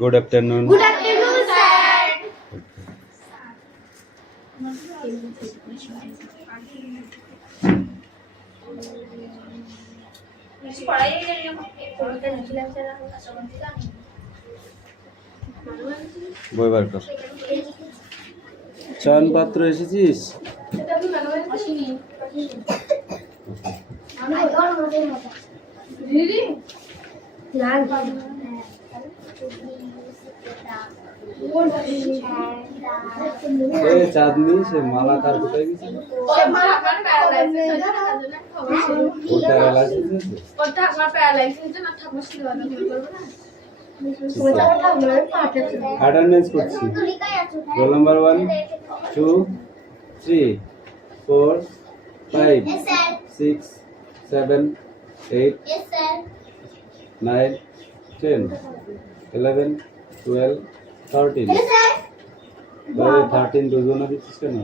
Good afternoon. Good afternoon, sir. বই বার কর। চয়ন পাত্র এসেছিস? চাঁদনি সে মালা কার কোথায় গেছে? অ্যাটেন্ডেন্স করছি। রোল নাম্বার 1 2 3 4 5 6 7 8 9 10 11 12 13 13 দুজনে দিচ্ছিস কেন?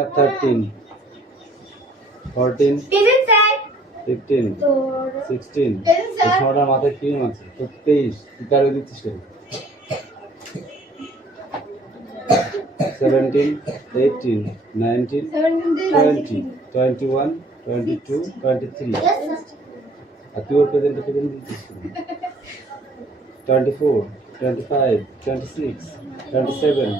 13 14 15 16 ছটা মাথায় ক্রিম আছে তো 23 তারে দিচ্ছিস কেন? 17 18 19 20 21 22 23 আর তুই ওর প্রেজেন্টে দিচ্ছিস কেন? 24 25 26 27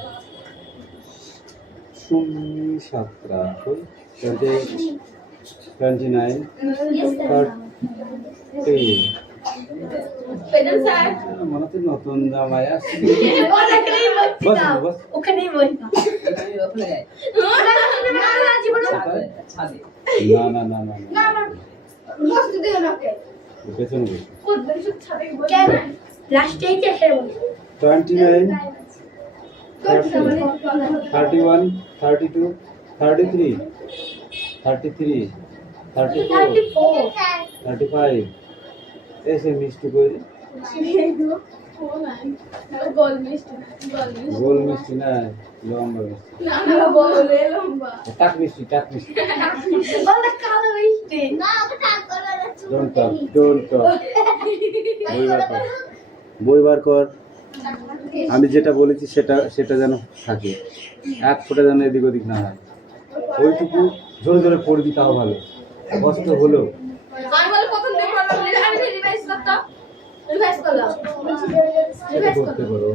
সাতটা 28 29 30 মনে হচ্ছে নতুন জামাই আসছে। না না না না পেছনে 29 31 32 33 33 34 35 ऐसे मिष्टी করে গোল মিষ্টি না লম্বা মিষ্টি টাক মিষ্টি ডোন্ট টক বই বার কর। আমি যেটা বলেছি সেটা যেন থাকে, এক ফোঁটা যেন এদিক ওদিক না হয়। ওইটুকু জোরে জোরে পড়বি তাও ভালো, কষ্ট হলো করতে পারো।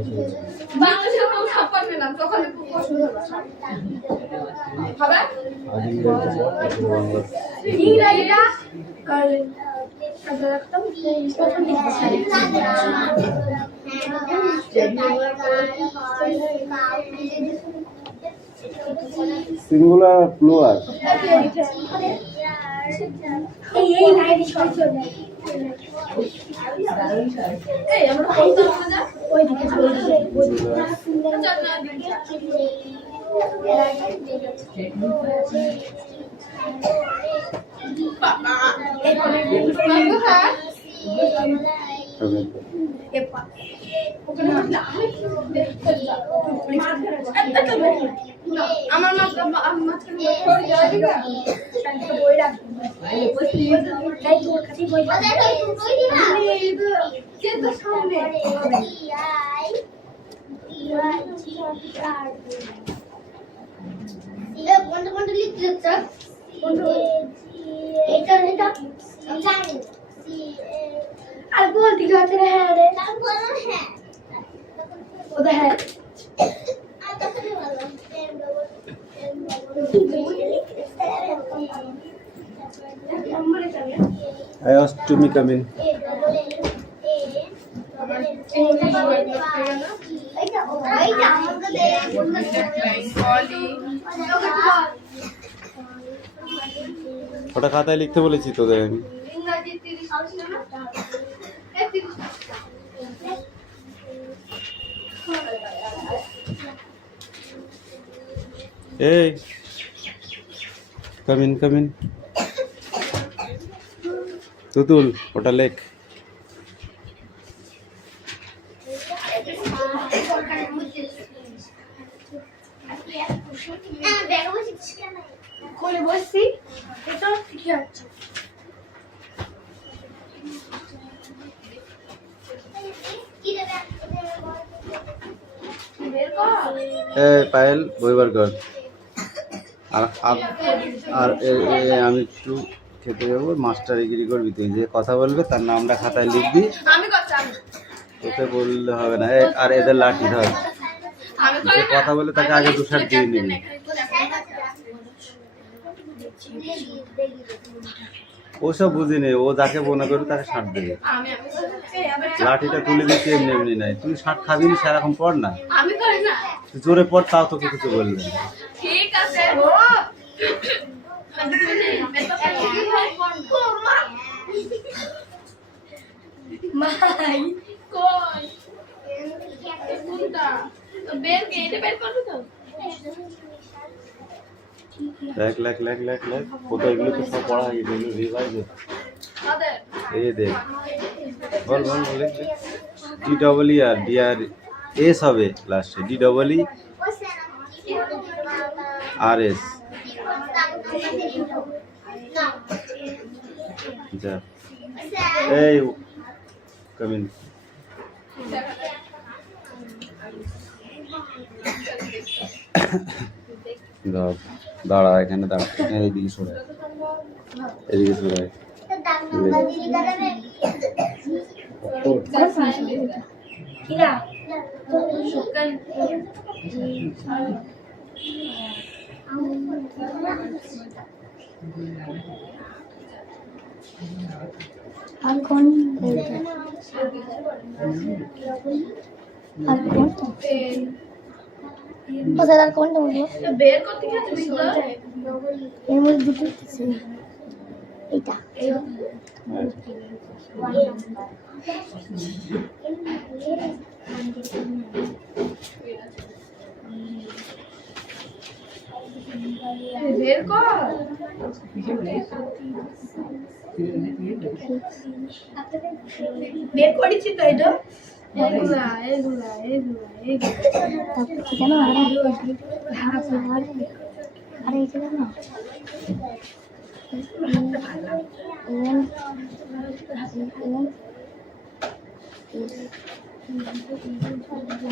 সিঙ্গুলার প্লুরাল আমার আর বলতে গেছে হ্যাঁ রে হ্যাঁ ওটা হ্যাঁ I asked to me come in. ওটা খাতায় লিখতে বলেছি তোদের আমি। এই come in তুতুল ওটা লেখ। কোলে বসছি এটা ঠিক আছে পায়েল বই বার কর। আর আমি একটু খেতে যাবো, মাস্টারিগিরি করবি তুই, যে কথা বলবে তার নামটা খাতায় লিখবি, তোকে বললে হবে না। আর এদের লাঠি ধর, যে কথা বলে তাকে আগে 2 শার্ট দিয়ে নিবি। ওসব বুঝিনি, ও যাকে মনে করবে তাকে শার্ট দেবে। লাঠিটা তুলে দিচ্ছি এমনি এমনি নাই, তুই শার্ট খাবি না সেরকম পড় না, তুই জোরে পড়, তাও তোকে কিছু বলবে না। ঠিক আছে মাই কই কোনটা বের কে এটা বের করবে তো লেখ কোথাও এগুলো তো সব পড়া হয়ে গেছে, রিভাইজ আদে এই দেখ, বল লিখ। টি ডবল ই আর ডি আর এস হবে লাস্টে, ডি ডবল ই আর এস। যা এই কামিন, দাঁড়া এখানে, দাঁড়া এইদিকে সরাই, এদিকে সরাই। কিরা শুকান আর কোন আর কোনটা বলবো? বের করতে কি তুমি তো এর মধ্যে দুটো আছে, এইটা বের কর বের করেছি তো এটা এগুলা তারপর কি জানো, আর এই যে জানো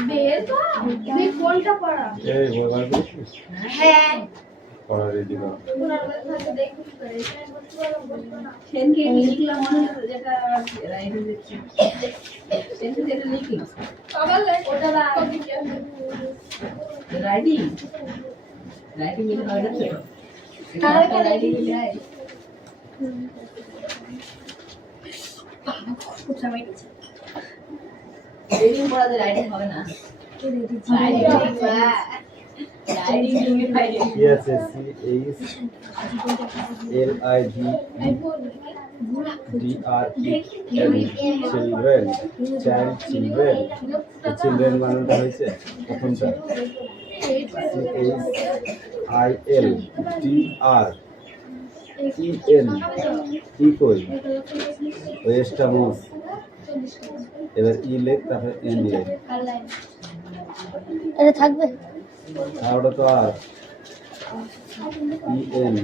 বের কর তুই কোনটা পড়া এই বই বার করেছিস? হ্যাঁ পড়া রেডি কর। সেনকে লিখলাম যেটা যেটা লিখি সকালে ওটা রাইডিং মিলে হয় না তো রাইডিং মিলে হয় রিডিং পড়াতে রাইডিং হবে না রাইডিং তুমি পাইলে Yes, C L I D D R E N, children, children, children বানানটা হয়েছে প্রথমটা, C H I L D R E N, ই কই ওই এসটা মোস, এবার ই লেখ, তারপরে এন লেখ, এটা থাকবে। আর ওটা তো আর ই এন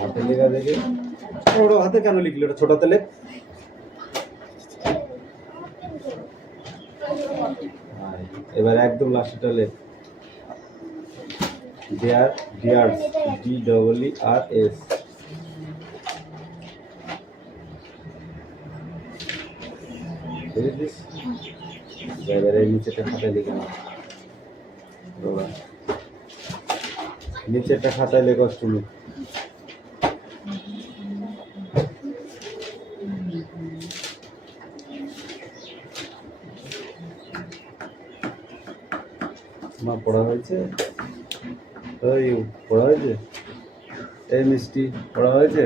হাতে লেখা দেখে, ওটা হাতে কেন লিখলি, ওটা ছোটাতে লেখ। এবার একদম লাস্টটা লেখ, ডিয়ার্স ডি ডবল ই আর এস। বুঝেছিস? এবারে নিচেটা খাতায় লিখে নাও, নিচেরটা খাতায় লেখো তুমি। মা পড়া হয়েছে, ওই পড়া হয়েছে, এই মিষ্টি পড়া হয়েছে,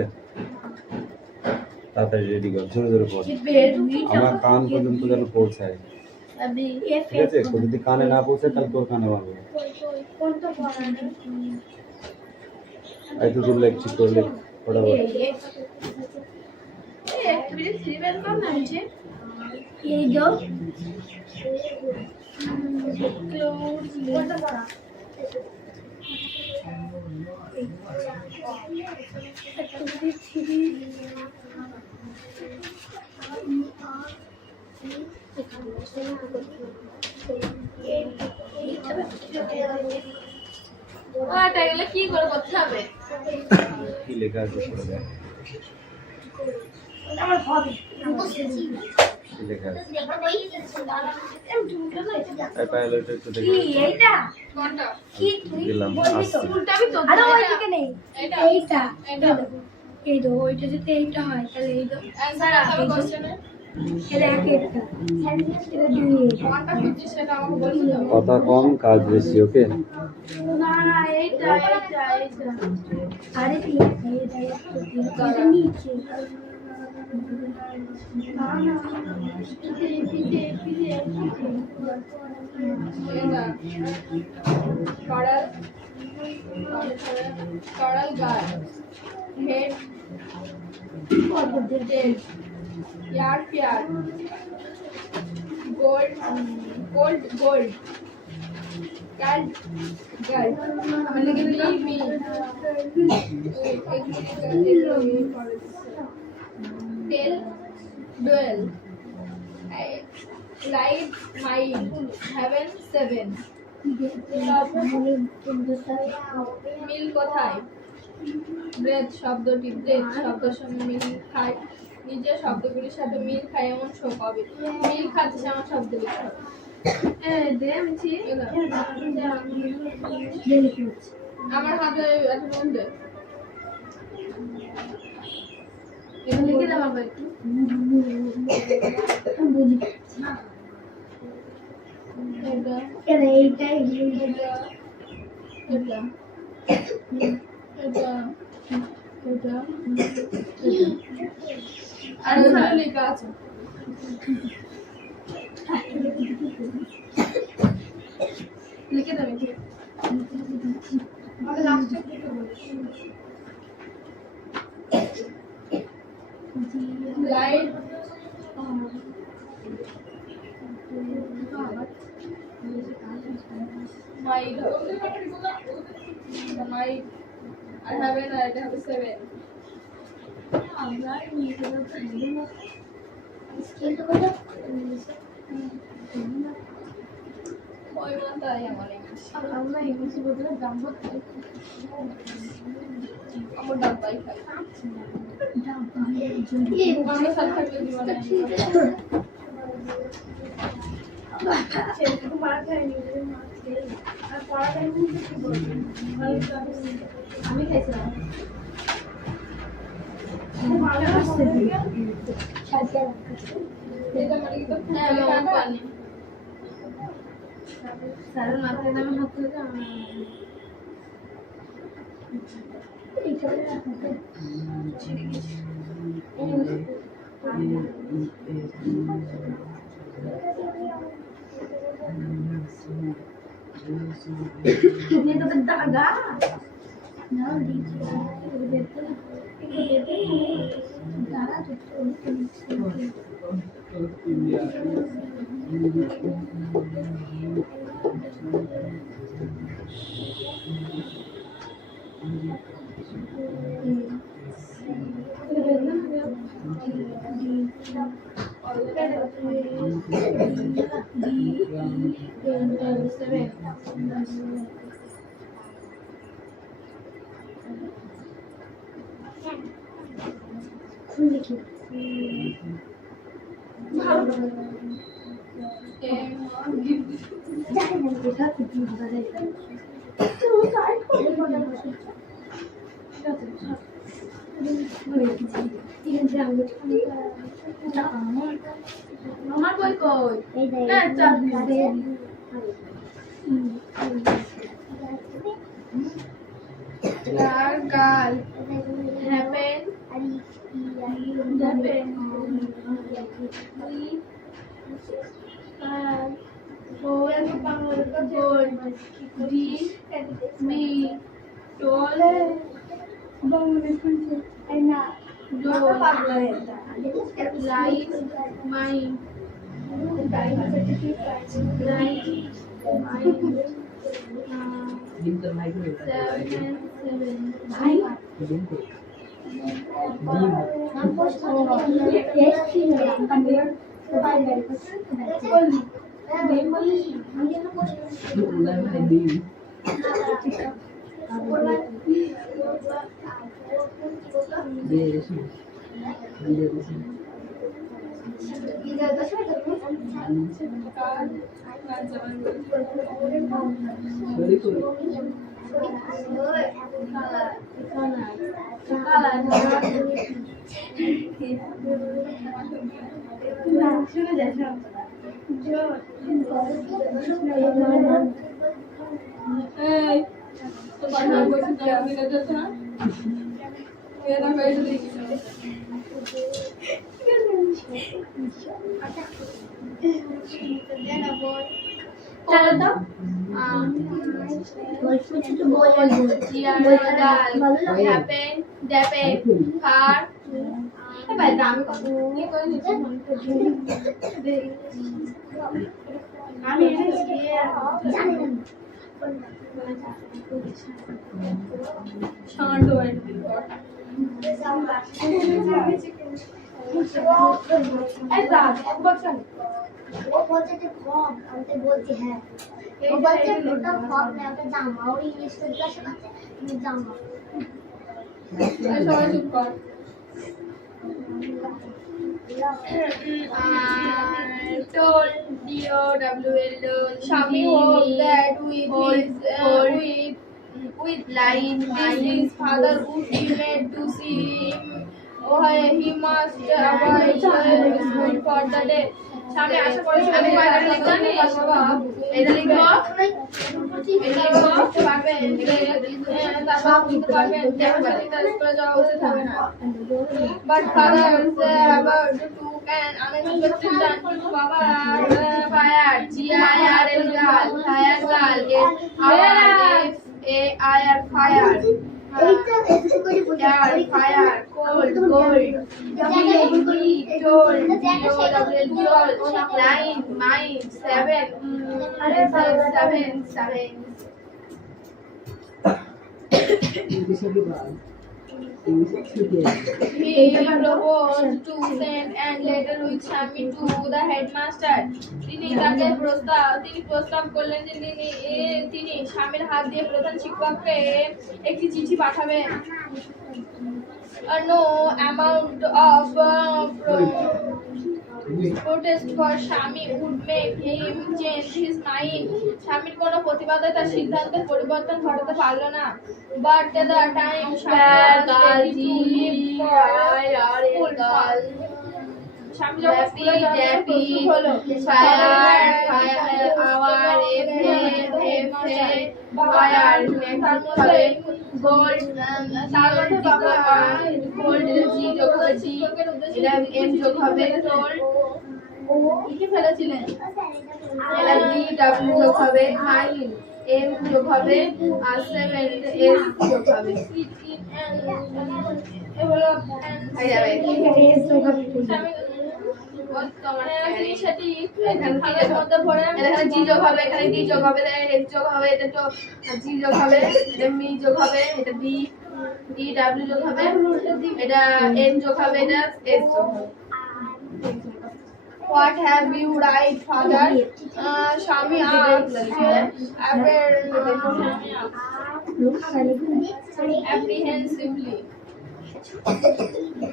তাড়াতাড়ি রেডি কর, জোরে জোরে পড়, আমার কান পর্যন্ত যেন পৌঁছায়, ঠিক আছে? যদি কানে না পৌঁছায় তাহলে তোর কানে মারবো। একটু লেখ, ঠিক করে লেখ, ফটাফট। এই দাও ওটা গেলে কি করে করতে হবে? কি লেখা আছে পড়ে দেখ। আমার হবে বুঝেছি কি লেখা আছে? কি এই পাইলট একটু দেখে এইটা কোনটা? কি তুই দিলাম বলবি তো আসছি। উল্টাবি তো। আরে ওইদিকে নেই এটা এইটা এটা এই তো ওইটা যদি এইটা হয় তাহলে এই তো অ্যানসার হবে কোশ্চেনে। এটা এক একটা এটা দুই কোনটা খুঁজছিস সেটা আমাকে বলবি তো। কথা কম কাজ বেশি, ওকে? না না এইটা এইটা এইটা। আরে কি এটা নিচে না না এটা coral coral guy head tail yard yard gold gold cat girl আমি লিখে দিলাম me tail duel light mine heaven seven মিল কোথায়? ব্রেথ শব্দটি ব্রেথ শব্দের সঙ্গে মিল খায়, নিজে শব্দগুলির সাথে মিল খায় এমন শোক হবে। মিল খাচ্ছে এমন শব্দ লিখো। আমার হাতে একটা নোট দে। লিখে দাও বাবা একটু। এটা এইটা এটা এটা এটা এটা আর ওখানে লেখা আছে। লিখে দেবে কি? আমাকে লাস্টে লিখে বলিস। Light might I have an I have a 7 ওই মানটাই আমার ইংলিশ আমরা ইংলিশ বলতে দাম বলতে আমার দাম পাই খাই আমরা সাথে থাকলে জীবনে আমি খাইছিলাম এটা মানে কি তো পানি স্যারের মাথায় নামে হাত ধরে ini tuh bentar agak nah di আমার বই কই না চাপ দিছে লার গাল happen happen gold di mi tol light mine Winter migrate. 7 7 ওনার ভাই দিন দিয়ে এসে দিয়ে এসে সরি করি এই তো বাবা বসে দাও দিলে তো না এরা বাইরে দেখি वो बोलते थे फॉर्म हमसे बोलती है वो बोलते बेटा फॉर्म में आके जामा और इंग्लिश में क्या सिखाते हैं जामा সবাই চুপ কর told Shami hoped that with lying his father would be made to see him. Oh, he must avoid school for the day. Shami আশা করে আমি কয়টা লিখলাম বাবা এটা লিখো এটা লিখো পারবেন তারপর বুঝতে পারবেন দেখো তার স্কুলে যাওয়া উচিত হবে না but father about to can amazing question done to baba fire GIR girl fire girl AIR fire এইটা এসে করে বুঝা fire cold line mine 7 ইংলিশে কি বল ইংলিশে ছুটি He proposed to send and letter with Shami to the headmaster. তিনি প্রস্তাব করলেন যে তিনি স্বামীর হাত দিয়ে প্রধান শিক্ষককে একটি চিঠি পাঠাবেন no amount of protest for Shami would make him change his mind. স্বামীর কোনো প্রতিবাদে তার সিদ্ধান্তের পরিবর্তন ঘটাতে পারল না but the time Shami স্বামী যখন স্কুলে যাওয়ার প্রস্তুত হলো তার মধ্যে বাবা গোল্ড জি যোগ হয়েছি এটা এম যোগ হবে লিখে ফেলেছিলেন এটা ডি ডাব্লিউ যোগ হবে মাইন এম যোগ হবে আর 7 এস যোগ হবে এগুলো হয়ে যাবে এখানে জি যোগ হবে এখানে ডি যোগ হবে এস যোগ হবে এটা তো জি যোগ হবে এটা মি যোগ হবে এটা বি ডি ডাব্লিউ যোগ হবে এটা এন যোগ হবে এটা এস যোগ হবে What have you write, father? Shami asked apprehensively.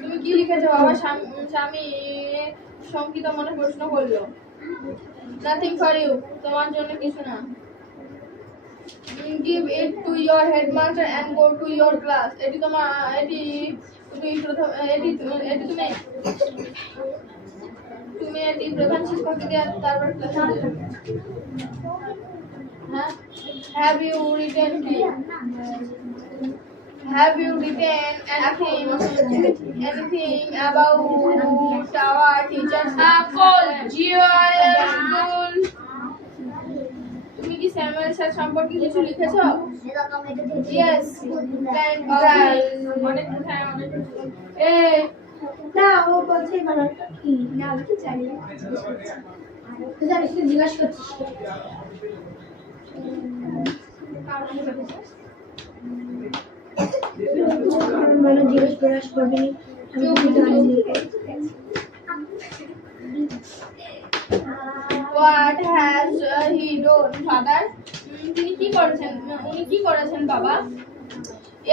তুমি কি লিখেছো বাবা? স্বামী শঙ্কিত মনে প্রশ্ন করলো। Nothing for you. তোমার জন্য কিছু না। Give it to your headmaster and go to your class. এটি তুমি এটি প্রধান শিক্ষককে দিয়ে তারপর ক্লাসে দেবে। হ্যাঁ Have you written anything about our teachers? তুমি কি স্যামুয়েল স্যার সম্পর্কে কিছু লিখেছো? Yes. Thank God. অনেক না ও বলছে মানে কি না আমি তো জানি না তুই জানিস তুই জিজ্ঞাসা করছিস মানে জিজ্ঞাসা করবি আমি জানি What has he done, father? তিনি কি করেছেন? উনি কি করেছেন বাবা?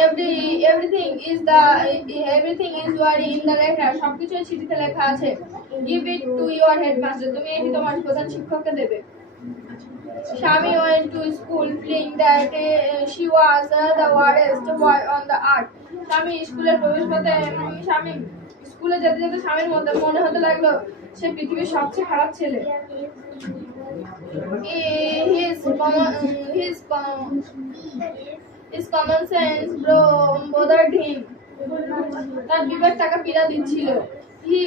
Everything is written in the letter. সবকিছু এই চিঠিতে লেখা আছে। Give it to your headmaster. তুমি এটি তোমার প্রধান শিক্ষককে দেবে। Shami went to school feeling that she was the worst boy on the earth. Shami স্কুলে প্রবেশ করতে স্বামী স্কুলে যেতে যেতে স্বামীর মধ্যে মনে হতে লাগলো সে পৃথিবীর সবচেয়ে খারাপ ছেলে। His common sense bothered him. তার বিবেক তাকে পীড়া দিচ্ছিল। He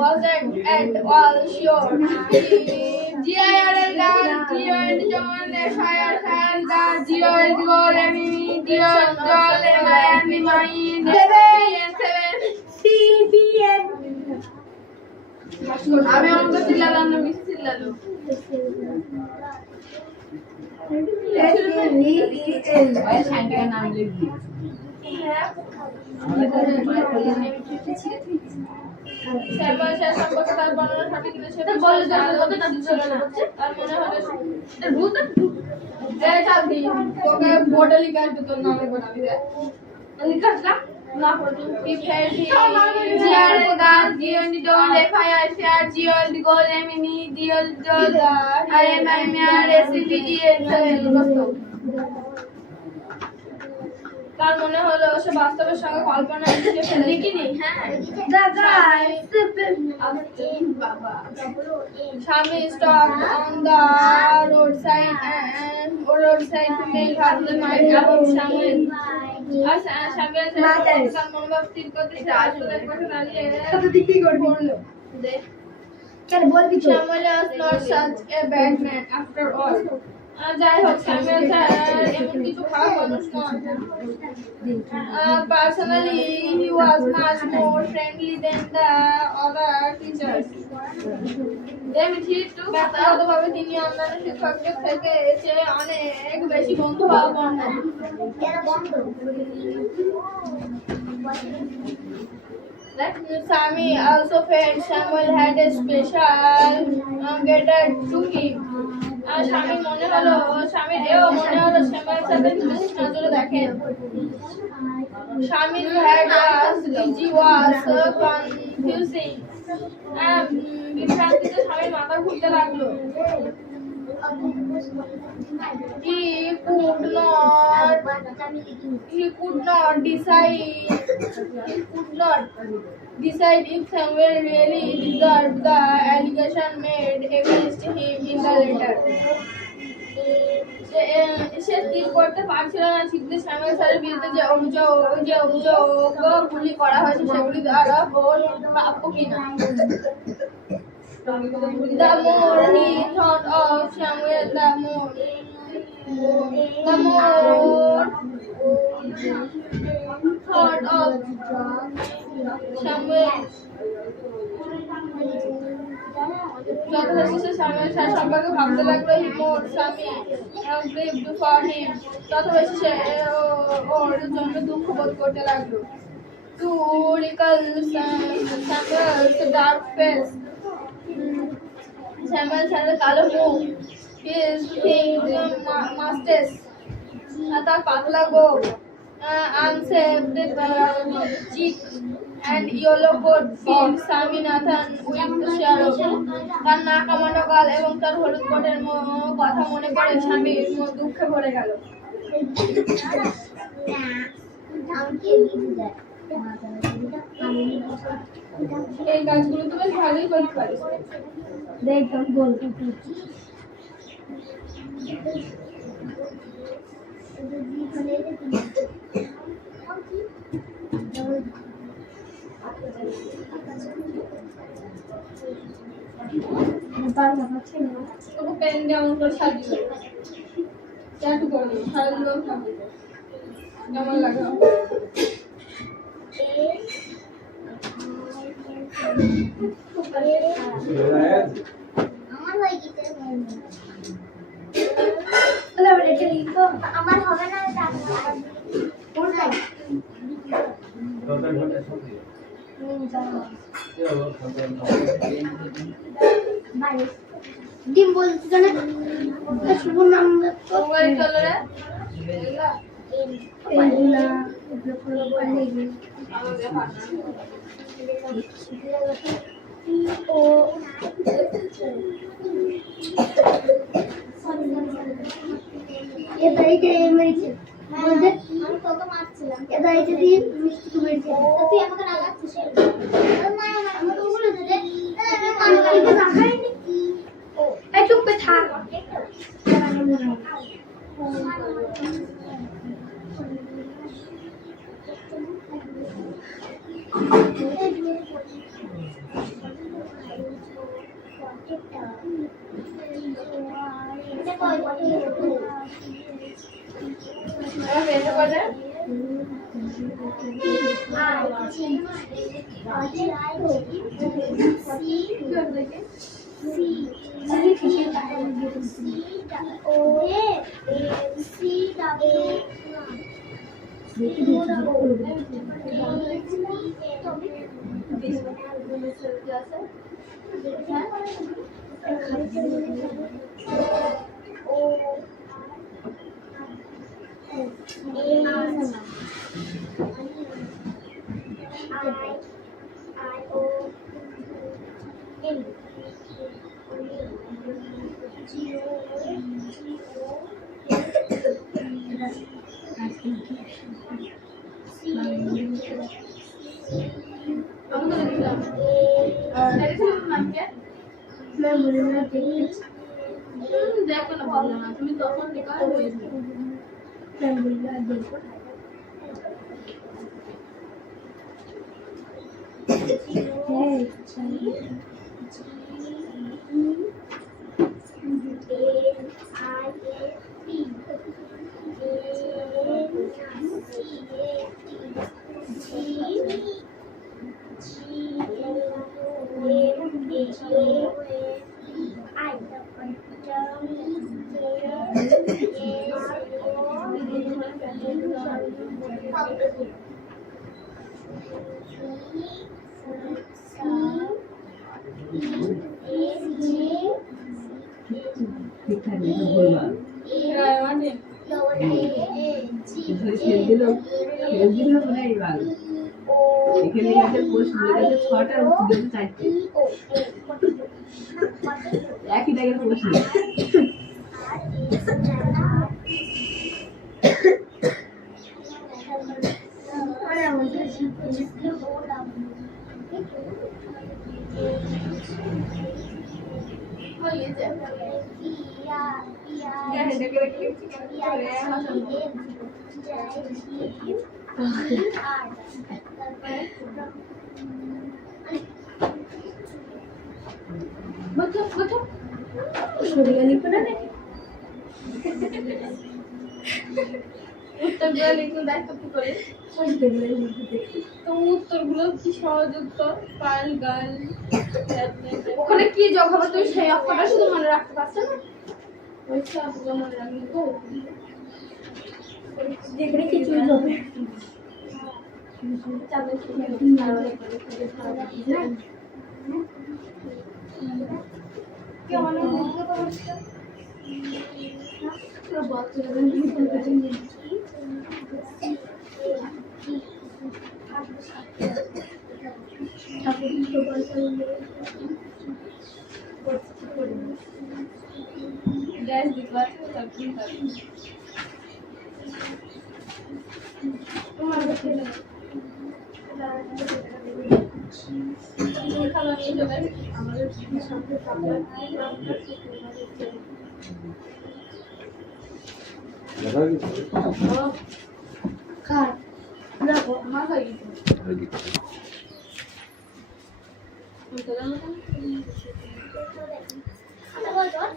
wasn't at all sure. আমি অঙ্ক চিল্লালাম না, মিস চিল্লালো। ভাই সাইন্টিফিক নাম লিখবি। আমাদের কাছে শ্যামল স্যার সম্পর্কে তার বর্ণনা সঠিক ছিল সেটা বলে দেওয়ার কতটা ছিল না। তার মনে হলো এটা ভূত এই চাঁদি তোকে বোর্ডে লিখে আসবে তোর নামের বানাবি রে লিখে আসলাম না পড়বি কি ফেরবি জিআর গান জিওন ডন এফআইআর শেয়ার জিওল গোল এমনি ডিওল জল আর এমআইআর রেসিপি এর তার মনে হলো সে বাস্তবের সঙ্গে কল্পনা মিশিয়ে ফেলে লিখিনি। হ্যাঁ দাদা বাবা স্বামী stop on the roadside to make her the mind about Samuel. আর সামুয়েল তার মনোভাব স্থির করতে সে আসলের পাশে দাঁড়িয়ে কি করলো দেখ কেন বলবি তো Samuel was not such a bad man after all. যাই হোক স্যামুয়েল স্যার এমন কিছু খারাপ মানুষ নয়। Personally, he was much more friendly than the other teachers. ব্যক্তিগতভাবে তিনি অন্যান্য শিক্ষকদের থেকে চেয়ে অনেক বেশি বন্ধুভাবাপন্ন। Sami also felt Samuel had a special catered to him. স্বামী মনে হলো স্বামীর এও মনে হলো শ্যামের সাথে বিশেষ নজরে দেখেন। স্বামীর head was confusing. বিভ্রান্তিতে স্বামীর মাথা ঘুরতে লাগলো। He could not decide if Samuel really deserved the allegation made against him in the letter. সে স্থির করতে পারছিল না শিখতে স্যামুয়েল স্যারের বিরুদ্ধে যে অভিযোগগুলি করা হয়েছে সেগুলি দ্বারা ওর প্রাপ্য কিনা। The more he thought of Samuel, the more thought of Samuel. যথাশেষে স্বামীর স্যার সম্পর্কে ভাবতে লাগলো হিমোর স্বামী grieved for him. যথাশেষে ওর জন্য দুঃখ বোধ করতে লাগলো। To recall Samuel's dark face, Samuel স্যারের কালো মুখ, his thick mustache, তার পাতলা গোঁফ, unshaved cheek and yellow coat filled Swaminathan with sorrow. তার না কামানো গাল এবং তার হলুদ কোটের কথা মনে করে স্বামীর দুঃখে ভরে গেল। এই কাজগুলো তো বেশ ভালোই করতে পারিস। দেখতাম বলতে তোকে পেন দিয়ে অমন করে সাজিয়ে ট্যাটু করে দেবো সারা জীবন থাকবে। কেমন লাগে? আমার হয়ে গেছে আমার হবে না ডিম বলতে জানে শুভ নাম তো মোবাইল চলো রে এগুলা পুরো বলে ও এটা মেরেছে বলতে আমি কত মারছিলাম এটা দিয়ে মিষ্টি তো মেরেছে তুই আমাকে লাগাচ্ছিস মা আমি তো বলে দে এটা রাখাই নাকি ও এই চুপ করে থাক বেঁচে পড়ে দেখো না ভালো না তুমি তখন লেখা হয়েছে এখানে গেছে পোস্ট গেছে 6টা আর উঠে 4টে একই জায়গায় পোস্ট উত্তরগুলো লিখুন দেখো কি করে তো উত্তরগুলো কি সহজ উত্তর কাল গাল ওখানে কি যোগ হবে তুমি সেই অক্ষরটা শুধু মনে রাখতে পারছো না ওই সবগুলো মনে রাখলে তো যেখানে কিছু হবে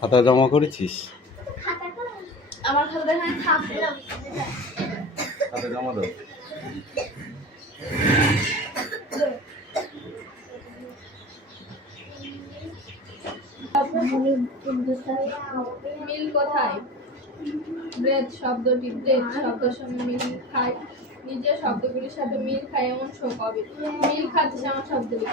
খাতা জমা করেছিস? আমার খাতা এখানে থাকবে খাতা জমা দাও। মিল কোথায়? ব্রেথ শব্দটি ব্রেথ শব্দের সঙ্গে মিল খায় নিজের শব্দগুলির সাথে মিল খায় এমন শোক হবে মিল খাচ্ছে এমন শব্দ লিখতে হবে।